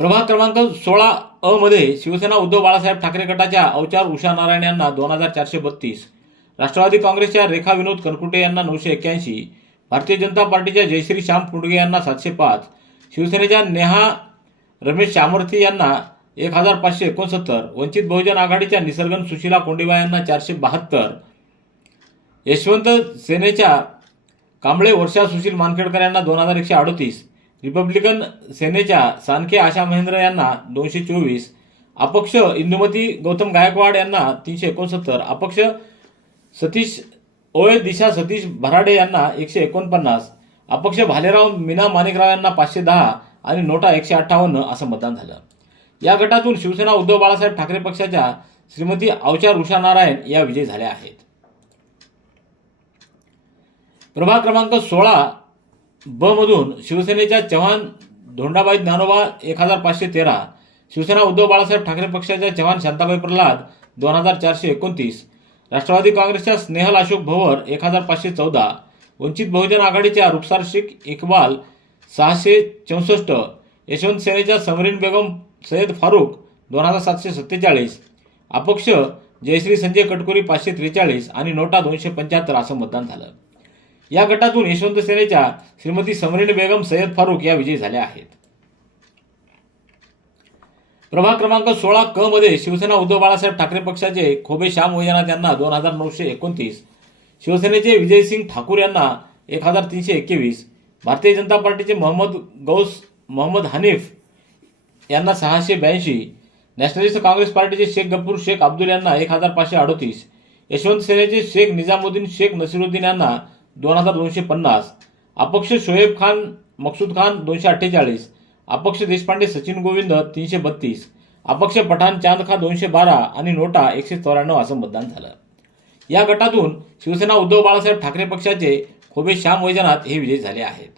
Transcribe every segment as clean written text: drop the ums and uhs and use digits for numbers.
प्रभाग क्रमांक 16 अ मध्ये शिवसेना उद्धव बाळासाहेब ठाकरे गटाच्या अवचार उषा नारायण यांना 2432, राष्ट्रवादी काँग्रेसच्या रेखा विनोद कनकुटे यांना 981, भारतीय जनता पार्टीच्या जयश्री श्याम पुंडगे यांना 705, शिवसेनेच्या नेहा रमेश चामर्थी यांना 1569, वंचित बहुजन आघाडीच्या निसर्गन सुशीला कोंडिबा यांना 472, यशवंत सेनेच्या कांबळे वर्षा सुशील मानखेडकर यांना 2138, रिपब्लिकन सेनेच्या सानके आशा महेंद्र यांना 224, अपक्ष इंदुमती गौतम गायकवाड यांना 369, अपक्ष सतीश ओळे दिशा सतीश भराडे यांना 149, अपक्ष भालेराव मीना माणिकराव यांना 510 आणि नोटा 158 असं मतदान झालं. या गटातून शिवसेना उद्धव बाळासाहेब ठाकरे पक्षाच्या श्रीमती अवचार उषा नारायण या विजयी झाल्या आहेत. प्रभाग क्रमांक 16 ब मधून शिवसेनेच्या चव्हाण धोंडाबाई ज्ञानोबा 1513, शिवसेना उद्धव बाळासाहेब ठाकरे पक्षाच्या चव्हाण शांताबाई प्रल्हाद 2429, राष्ट्रवादी काँग्रेसच्या स्नेहल अशोक भवर 1514, वंचित बहुजन आघाडीच्या रुखसार शेख इक्बाल 664, यशवंत सेनेच्या समरीन बेगम सय्यद फारूक 2747, अपक्ष जयश्री संजय कटकोरी 543 आणि नोटा 275 असं मतदान झालं. या गटातून यशवंत सेनेच्या श्रीमती समरीन बेगम सय्यद फारूक या विजयी झाल्या आहेत. प्रभाग क्रमांक 16 क मध्ये शिवसेना उद्धव बाळासाहेब ठाकरे पक्षाचे खोबे श्याम वैजनाथ यांना 2929, शिवसेनेचे विजयसिंग ठाकूर यांना 1321, भारतीय जनता पार्टीचे मोहम्मद हनीफ यांना 682, नॅशनलिस्ट काँग्रेस पार्टीचे शेख गफूर शेख अब्दुल यांना 1538, यशवंत सेनेचे शेख निजामुद्दीन शेख नसीरुद्दीन यांना 2250, अपक्ष शोएब खान मकसूद खान 248, अपक्ष देशपांडे सचिन गोविंद 332, अपक्ष पठाण चांद खा 212 आणि नोटा 194 असं मतदान झालं. या गटातून शिवसेना उद्धव बाळासाहेब ठाकरे पक्षाचे खोबे श्याम वैजनाथ हे विजयी झाले आहेत.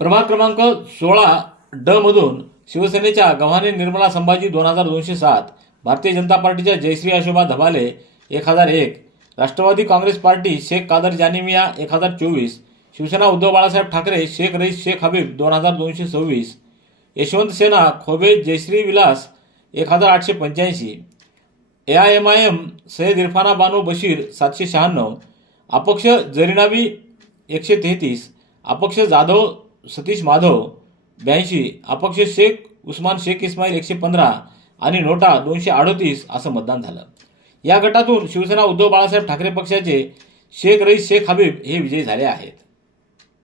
प्रभाग क्रमांक 16 ड मधून शिवसेनेच्या गव्हाणे निर्मला संभाजी 2207, भारतीय जनता पार्टीच्या जयश्री अशोभा धबाले 1001, राष्ट्रवादी काँग्रेस पार्टी शेख कादर जानिमिया 1024, शिवसेना उद्धव बाळासाहेब ठाकरे शेख रईस शेख हबीब 2226, यशवंत सेना खोबे जयश्री विलास 1885, AIMIM सय्यद इरफाना बानो बशीर 796, अपक्ष जरीनाबी 133, अपक्ष जाधव सतीश माधव 82, अपक्ष शेख उस्मान शेख इस्माईल 115 आणि नोटा 238 असं मतदान झालं. या गटातून शिवसेना उद्धव बाळासाहेब ठाकरे पक्षाचे शेख रईस शेख हबीब हे विजयी झाले आहेत.